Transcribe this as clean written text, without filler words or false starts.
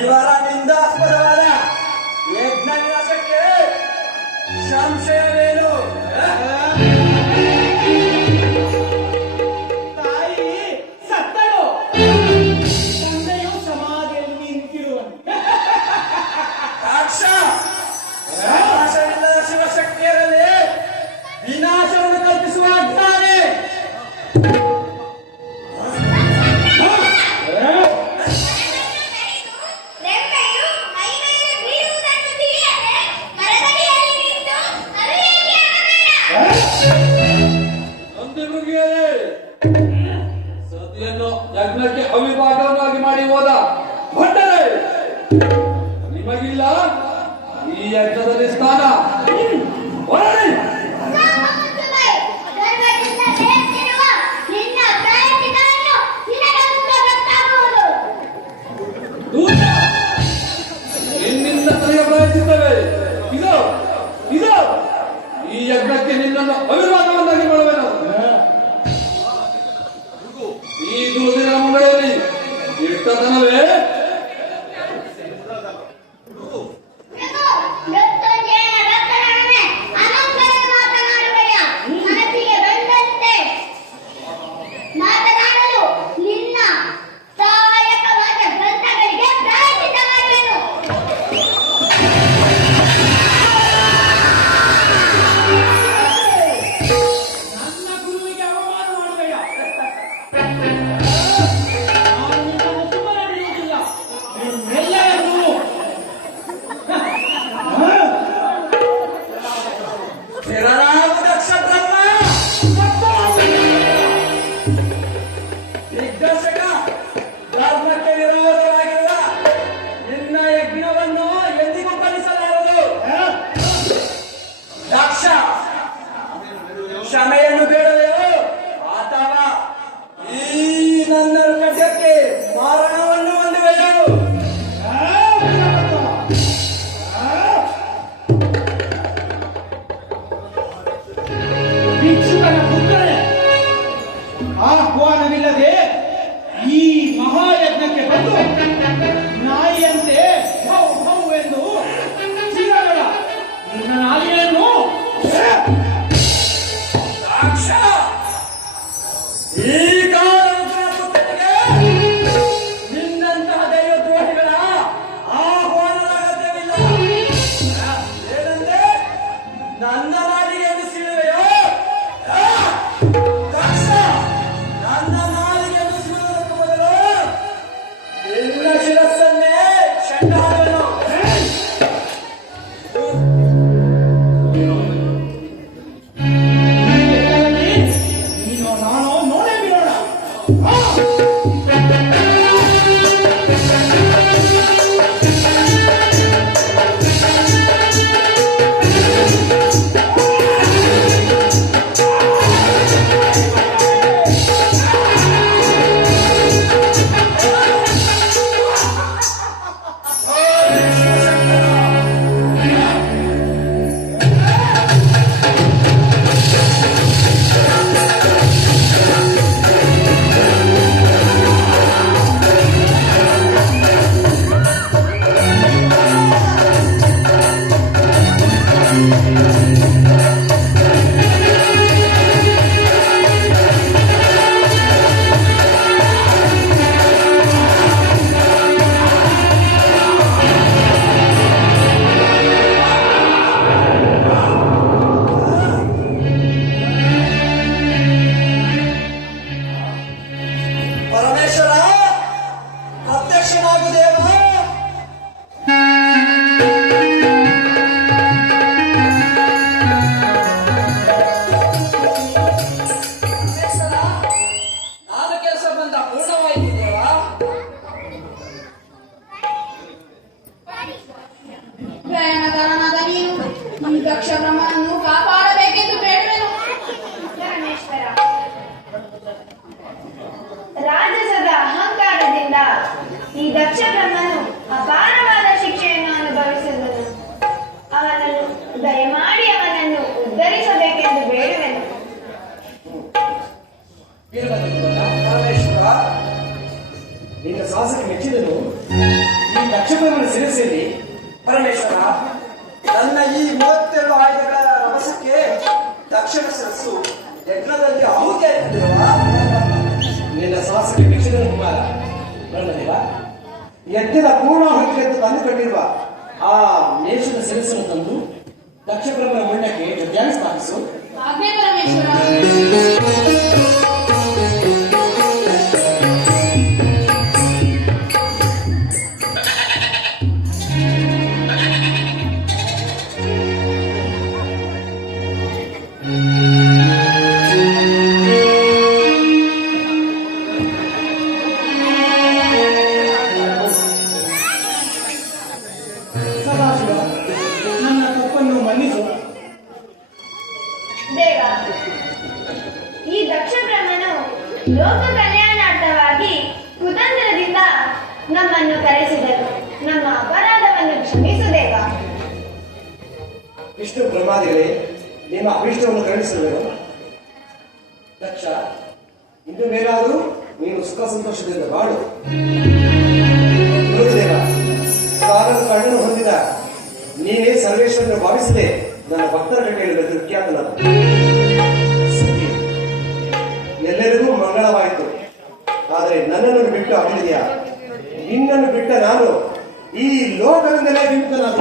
ಇವರ ನಿಂದಾಸ್ಪದವಾದ ಯಜ್ಞ ವಿನಾಶಕ್ಕೆ ಸಂಶಯವೇನು? ತಾಯಿ ಸತ್ತಳು, ತಂದೆಯು ಸಮಾಧಿಯಲ್ಲಿ ನಿಂತಿರುವನು. ವಿನಾಶವಿಲ್ಲದ ಶಿವಶಕ್ತಿಯರಲ್ಲಿ ವಿನಾಶವನ್ನು ಕಲ್ಪಿಸುವ ಅಜ್ಞಾನಿ. ಸತಿಯನ್ನು ಯಜ್ಞಕ್ಕೆ ಅವಿಭಾಗವನ್ನಾಗಿ ಮಾಡಿ ಹೋದ ಭಟ್ಟರೇ, ನಿಮಗಿಲ್ಲ ಈ ಯಜ್ಞದಲ್ಲಿ ಸ್ಥಾನ. ಹೊರಡಿ. ನಿನ್ನಿಂದ ತಡೆಯ ಪ್ರಯತ್ನಿಸುತ್ತೇವೆ. ಇದು ಇದು ಈ ಯಜ್ಞಕ್ಕೆ ನಿನ್ನನ್ನು ಅವಿಭಾಗವನ್ನಾಗಿ ಮಾಡುವೆನು. ಈ ದುರ್ದಿನ ಮುಂಗಡೆಯಲ್ಲಿ ಇಷ್ಟತನವೇ? ಕ್ಷಮೆಯನ್ನು ಬೇಡವೆಯೋ ಅಥವಾ ಈ ನನ್ನ ಖಡ್ಗಕ್ಕೆ ಮರಣವನ್ನು ಹೊಂದುವೆಯೋ? ಭಿಕ್ಷುಕನ ಪುತ್ರನೇ, ಆಹ್ವಾನವಿಲ್ಲದೆ ಈ ಮಹಾಯಜ್ಞಕ್ಕೆ ಬಂದು ನಾಯಿಯಂತೆ ಭೌ ಭೌ ಎಂದು ಚಿರಗಳ ನಿನ್ನ ನಾಲಿಗೆಯನ್ನು ಈ ಕಾಲದ ಪುತ್ರನಿಗೆ ನಿನ್ನಂತಹ ದೈವದ್ರೋಹಿಗಳ ಆಹ್ವಾನದ ಅಗತ್ಯವಿಲ್ಲ. ಏನಂದ್ರೆ ನನ್ನ ನಾಲಿಗೆಯನ್ನು ಸೀಳುವೆಯೋ? ದಕ್ಷ, ನನ್ನ ನಾಲಿಗೆಯನ್ನು ಸೀಳುವುದಕ್ಕೆ ಮೊದಲು ನಿನ್ನ ಶಿರಸ್ಸನ್ನೇ ಶಂಡಾಡುವೆನು. ನೀನು ನಾನು ನೋಡೇ ಬಿಡೋಣ. ಪರಮೇಶ್ವರ, ಪ್ರತ್ಯಕ್ಷನಾಗು ದೇವ. ನಾನು ಕೆಲಸ ಬಂದ ಪೂರ್ಣವಾಯಿತು ದೇವ. ಪ್ರಯಾಣಗಾರನಾದ ನೀನು ಈ ದಕ್ಷ ಬ್ರಹ್ಮನನ್ನು ಕಾಪಾಡಬೇಕೆಂದು ಬೇಡುವೆನು. ಪರಮೇಶ್ವರ, ರಾಜಸದ ಅಹಂಕಾರದಿಂದ ಈ ದಕ್ಷ ಬ್ರಹ್ಮನು ಅಪಾರವಾದ ಶಿಕ್ಷೆಯನ್ನು ಅನುಭವಿಸಿದನು. ಅವನನ್ನು ದಯಮಾಡಿ ಅವನನ್ನು ಉದ್ಧರಿಸಬೇಕೆಂದು ಬೇಡುವೆನು. ಪರಮೇಶ್ವರ, ನಿನ್ನ ಸಾಹಸಕ್ಕೆ ಮೆಚ್ಚಿದನು. ಈ ದಕ್ಷಪ್ರಭನ ಶಿರಸ್ಸಲ್ಲಿ ಪರಮೇಶ್ವರ, ನನ್ನ ಈ 32 ಆಯುಧಗಳ ರಭಸಕ್ಕೆ ದಕ್ಷಿಣ ಶಿರಸ್ಸು ಯಜ್ಞದಲ್ಲಿ ಆಹುತಿ ಆಗುತ್ತಿರುವ ನಿನ್ನ ಸಾಹಸಕ್ಕೆ ವಿಕ್ಷಣ ಕುಮಾರ ಬ್ರಹ್ಮದೇವ, ಯಜ್ಞದ ಪೂರ್ಣಾಹುತಿ ಎಂದು ತಂದು ಕಟ್ಟಿರುವ ಆ ಮೇಷದ ಶಿರಸ್ಸನ್ನು ತಂದು ದಕ್ಷಪ್ರಭನ ಮುಂಡಕ್ಕೆ ಜೊತೆಯಾಗಿ ಸ್ಥಾಪಿಸು. ಆಜ್ಞೆ ಪರಮೇಶ್ವರ. ಸದಾಶಿವ, ನನ್ನ ತಪ್ಪನ್ನು ಮನ್ನಿಸು. ದೇವ, ಈ ದಕ್ಷಬ್ರಹ್ಮನು ಲೋಕ ಕಲ್ಯಾಣಾರ್ಥವಾಗಿ ಕುತಂತ್ರದಿಂದ ನಮ್ಮನ್ನು ಕರೆಸಿದನು. ನಮ್ಮ ಅಪರಾಧವನ್ನು ಕ್ಷಮಿಸು ದೇವ. ವಿಷ್ಣು ಬ್ರಹ್ಮಾದಿಗಳೇ, ನಿಮ್ಮ ಅಭಿಷ್ಟವನ್ನು ಕರುಣಿಸುವೆನು. ದಕ್ಷ, ಇನ್ನು ಮೇಲಾದರೂ ನೀನು ಸುಖ ಸಂತೋಷದಿಂದ ಬಾಳು. ಗುರುದೇವ, ಕಾಲದ ಕಣ್ಣನ್ನು ಹೊಂದಿದ ನೀನೇ ಸರ್ವೇಶ್ವರನ್ನು ಭಾವಿಸದೆ ನನ್ನ ಭಕ್ತರ ಕಟ್ಟೆಯಲ್ಲಿ ವಿಖ್ಯಾತನಾದ ಸಖಿ, ಎಲ್ಲರಿಗೂ ಮಂಗಳವಾಯಿತು. ಆದರೆ ನನ್ನನ್ನು ಬಿಟ್ಟು ಅಗಲಿದೆಯಾ? ನಿನ್ನನ್ನು ಬಿಟ್ಟ ನಾನು ಈ ಲೋಕದಿಂದಲೇ ವಿಮುಖನಾದ.